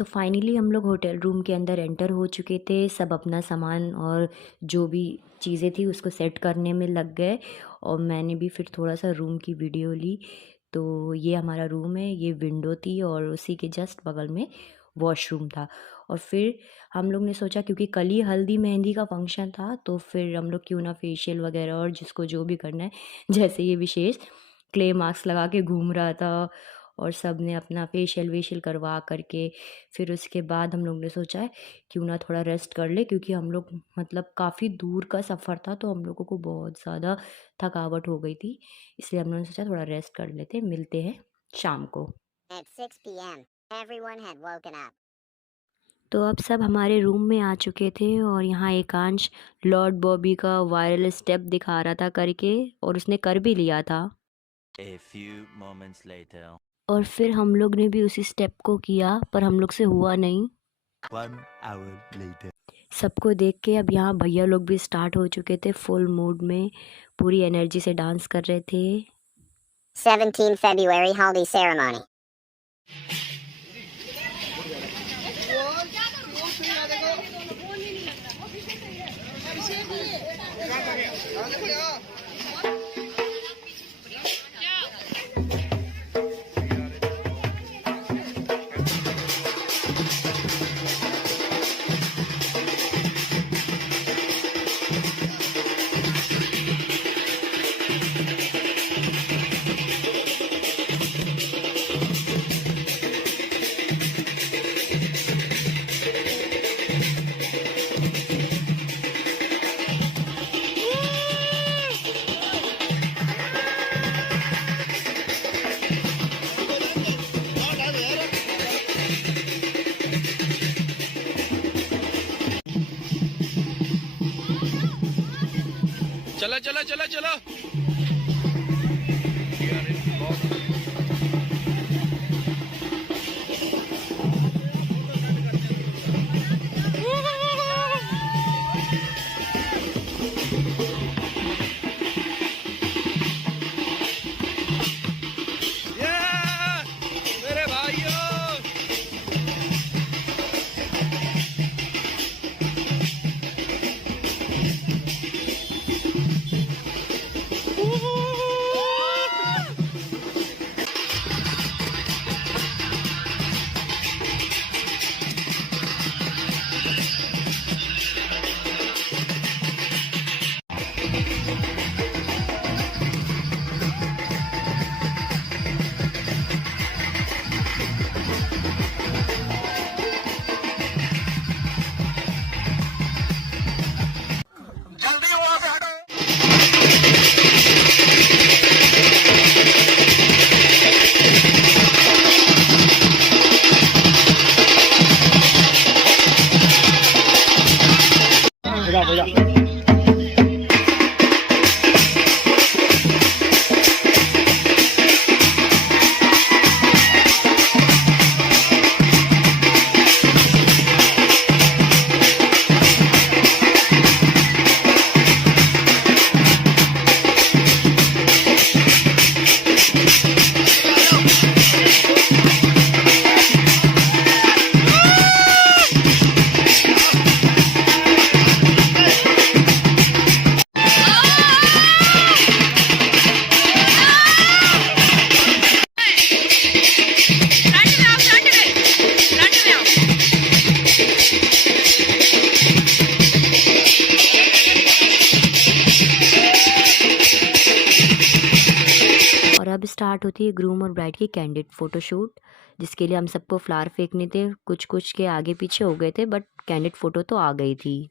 So finally हम लोग hotel room के अंदर एंटर हो चुके थे। सब अपना सामान और जो भी चीज़ें थी उसको सेट करने में लग गए और मैंने भी फिर थोड़ा सा रूम की वीडियो ली। तो ये हमारा रूम है, ये विंडो थी और उसी के जस्ट बगल में वॉशरूम था। और फिर हम लोग ने सोचा क्योंकि कल ही हल्दी मेहंदी का फंक्शन था तो फिर हम लोग क्यों ना फेशियल वगैरह और जिसको जो भी करना है, जैसे ये विशेष क्ले मास्क लगा के घूम रहा था और सब ने अपना फेशियल वेशियल करवा करके फिर उसके बाद हम लोग ने सोचा है क्यों ना थोड़ा रेस्ट कर ले, क्योंकि हम लोग मतलब काफ़ी दूर का सफ़र था तो हम लोगों को बहुत ज़्यादा थकावट हो गई थी, इसलिए हम लोगों ने सोचा थोड़ा रेस्ट कर लेते, मिलते हैं शाम को। At 6 p.m., everyone had woken up. तो अब सब हमारे रूम में आ चुके थे और यहाँ एकांश लॉर्ड बॉबी का वायरल स्टेप दिखा रहा था करके, और उसने कर भी लिया था। A few moments later. और फिर हम लोग ने भी उसी स्टेप को किया पर हम लोग से हुआ नहीं। 1 hour later. सबको देख के अब यहाँ भैया लोग भी स्टार्ट हो चुके थे, फुल मूड में पूरी एनर्जी से डांस कर रहे थे। 17 February Haldi ceremony. चला चला चला चला। मेरे भाइयों, और अब स्टार्ट होती है ग्रूम और ब्राइड की कैंडिड फ़ोटोशूट, जिसके लिए हम सबको फ्लावर फेंकने थे। कुछ कुछ के आगे पीछे हो गए थे बट कैंडिड फ़ोटो तो आ गई थी।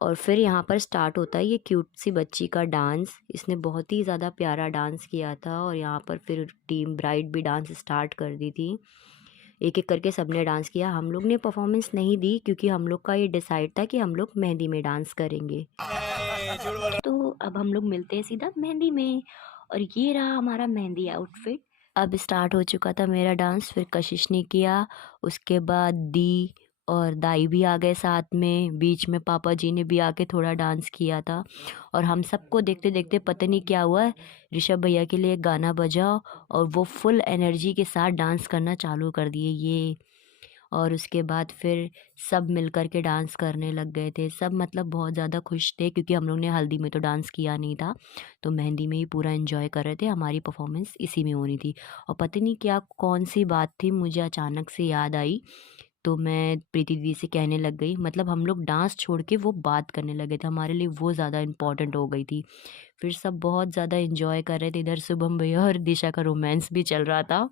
और फिर यहाँ पर स्टार्ट होता है ये क्यूट सी बच्ची का डांस। इसने बहुत ही ज़्यादा प्यारा डांस किया था और यहाँ पर फिर टीम ब्राइड भी डांस स्टार्ट कर दी थी। एक एक करके सबने डांस किया। हम लोग ने परफॉर्मेंस नहीं दी क्योंकि हम लोग का ये डिसाइड था कि हम लोग मेहंदी में डांस करेंगे। तो अब हम लोग मिलते हैं सीधा मेहंदी में, और ये रहा हमारा मेहंदी आउटफिट। अब स्टार्ट हो चुका था मेरा डांस, फिर कशिश ने किया, उसके बाद दी और दाई भी आ गए साथ में, बीच में पापा जी ने भी आके थोड़ा डांस किया था। और हम सबको देखते देखते पता नहीं क्या हुआ, ऋषभ भैया के लिए गाना बजा और वो फुल एनर्जी के साथ डांस करना चालू कर दिए ये। और उसके बाद फिर सब मिल कर के डांस करने लग गए थे। सब मतलब बहुत ज़्यादा खुश थे क्योंकि हम लोग ने हल्दी में तो डांस किया नहीं था, तो मेहंदी में ही पूरा एन्जॉय कर रहे थे। हमारी परफॉर्मेंस इसी में होनी थी और पता नहीं क्या कौन-सी बात थी मुझे अचानक से याद आई, तो मैं प्रीति दीदी से कहने लग गई, मतलब हम लोग डांस छोड़ के वो बात करने लगे थे, हमारे लिए वो ज़्यादा इम्पोर्टेंट हो गई थी। फिर सब बहुत ज़्यादा एन्जॉय कर रहे थे, इधर शुभम भैया और दिशा का रोमांस भी चल रहा था।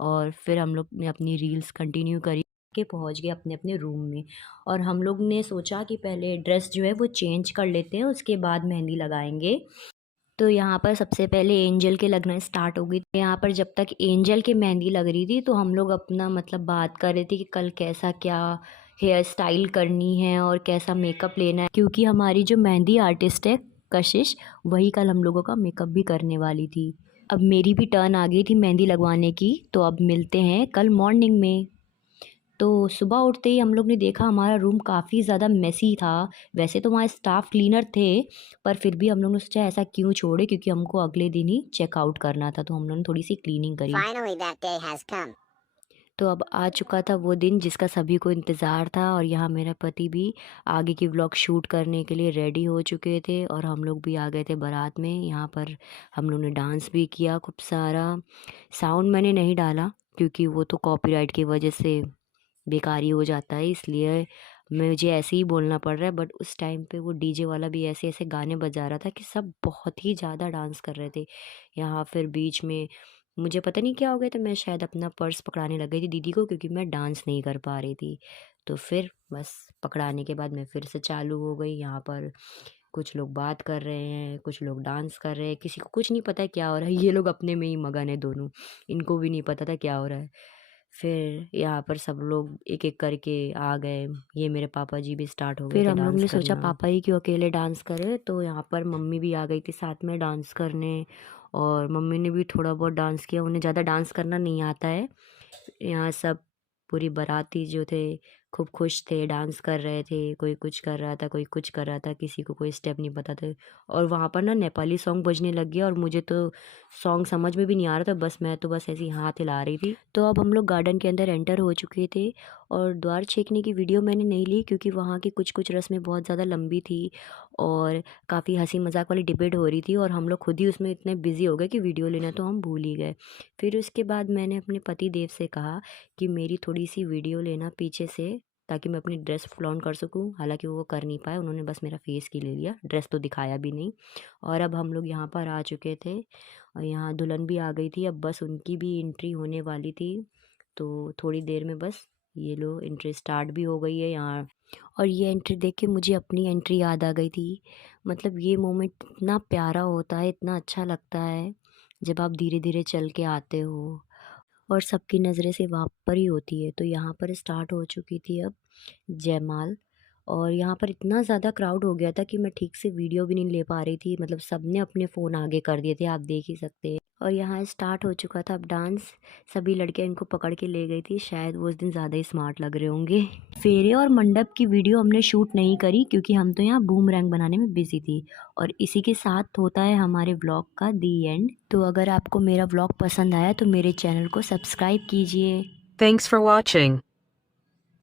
और फिर हम लोग ने अपनी रील्स कंटिन्यू करी के पहुंच गए अपने-अपने रूम में। और हम लोग ने सोचा कि पहले ड्रेस जो है वो चेंज कर लेते हैं, उसके बाद मेहंदी लगाएँगे। तो यहाँ पर सबसे पहले एंजल के लगना स्टार्ट हो गई। यहाँ पर जब तक एंजल के मेहंदी लग रही थी तो हम लोग अपना मतलब बात कर रहे थे कि कल कैसा क्या हेयर स्टाइल करनी है और कैसा मेकअप लेना है, क्योंकि हमारी जो मेहंदी आर्टिस्ट है कशिश, वही कल हम लोगों का मेकअप भी करने वाली थी। अब मेरी भी टर्न आ गई थी मेहंदी लगवाने की, तो अब मिलते हैं कल मॉर्निंग में। तो सुबह उठते ही हम लोग ने देखा हमारा रूम काफ़ी ज़्यादा मेसी था। वैसे तो वहाँ स्टाफ क्लीनर थे, पर फिर भी हम लोग ने सोचा ऐसा क्यों छोड़े, क्योंकि हमको अगले दिन ही चेकआउट करना था, तो हम लोगों ने थोड़ी सी क्लीनिंग करी। Finally, that day has come. तो अब आ चुका था वो दिन जिसका सभी को इंतज़ार था, और यहाँ मेरा पति भी आगे की व्लॉग शूट करने के लिए रेडी हो चुके थे और हम लोग भी आ गए थे बारात में। यहाँ पर हम लोग ने डांस भी किया खूब सारा। साउंड मैंने नहीं डाला क्योंकि वो तो कॉपीराइट की वजह से बेकार ही हो जाता है, इसलिए मुझे ऐसे ही बोलना पड़ रहा है। बट उस टाइम पे वो डीजे वाला भी ऐसे ऐसे गाने बजा रहा था कि सब बहुत ही ज़्यादा डांस कर रहे थे। यहाँ फिर बीच में मुझे पता नहीं क्या हो गया था, मैं शायद अपना पर्स पकड़ाने लग गई थी दीदी को, क्योंकि मैं डांस नहीं कर पा रही थी। तो फिर बस पकड़ाने के बाद मैं फिर से चालू हो गई। यहाँ पर कुछ लोग बात कर रहे हैं, कुछ लोग डांस कर रहे हैं, किसी को कुछ नहीं पता है क्या हो रहा है। ये लोग अपने में ही मगन है दोनों, इनको भी नहीं पता था क्या हो रहा है। फिर यहाँ पर सब लोग एक-एक करके आ गए। ये मेरे पापा जी भी स्टार्ट हो गए थे फिर डांस हम लोग करना। ने सोचा पापा ही क्यों अकेले डांस करें, तो यहाँ पर मम्मी भी आ गई थी साथ में डांस करने, और मम्मी ने भी थोड़ा बहुत डांस किया। उन्हें ज़्यादा डांस करना नहीं आता है। यहाँ सब पूरी बाराती जो थे खूब खुश थे, डांस कर रहे थे, कोई कुछ कर रहा था, कोई कुछ कर रहा था, किसी को कोई स्टेप नहीं पता थे। और वहाँ पर ना नेपाली सॉन्ग बजने लग गया और मुझे तो सॉन्ग समझ में भी नहीं आ रहा था, बस मैं तो बस ऐसे ही हाथ हिला रही थी। तो अब हम लोग गार्डन के अंदर एंटर हो चुके थे, और द्वार छेकने की वीडियो मैंने नहीं ली क्योंकि वहाँ की कुछ-कुछ रस्में बहुत ज़्यादा लंबी थी और काफ़ी हँसी मज़ाक वाली डिबेट हो रही थी, और हम लोग खुद ही उसमें इतने बिज़ी हो गए कि वीडियो लेना तो हम भूल ही गए। फिर उसके बाद मैंने अपने पति देव से कहा कि मेरी थोड़ी-सी वीडियो लेना पीछे से, ताकि मैं अपनी ड्रेस फ्लॉन्ट कर सकूँ। हालाँकि वो कर नहीं पाए, उन्होंने बस मेरा फेस की ले लिया, ड्रेस तो दिखाया भी नहीं। और अब हम लोग यहाँ पर आ चुके थे और यहाँ दुल्हन भी आ गई थी, अब बस उनकी भी एंट्री होने वाली थी। तो थोड़ी देर में बस ये लो एंट्री स्टार्ट भी हो गई है यहाँ। और ये एंट्री देख के मुझे अपनी एंट्री याद आ गई थी। मतलब ये मोमेंट इतना प्यारा होता है, इतना अच्छा लगता है जब आप धीरे-धीरे चल के आते हो और सबकी नज़रें सिर्फ़ आप पर ही होती है। तो यहाँ पर स्टार्ट हो चुकी थी अब जयमाल, और यहाँ पर इतना ज़्यादा क्राउड हो गया था कि मैं ठीक से वीडियो भी नहीं ले पा रही थी। मतलब सबने अपने फ़ोन आगे कर दिए थे, आप देख ही सकते हैं। और यहाँ स्टार्ट हो चुका था अब डांस। सभी लड़कियाँ इनको पकड़ के ले गई थी, शायद वो उस दिन ज़्यादा ही स्मार्ट लग रहे होंगे। फेरे और मंडप की वीडियो हमने शूट नहीं करी क्योंकि हम तो यहाँ बूमरैंग बनाने में बिज़ी थी। और इसी के साथ होता है हमारे व्लॉग का दी एंड। तो अगर आपको मेरा व्लॉग पसंद आया तो मेरे चैनल को सब्सक्राइब कीजिए। Thanks for watching.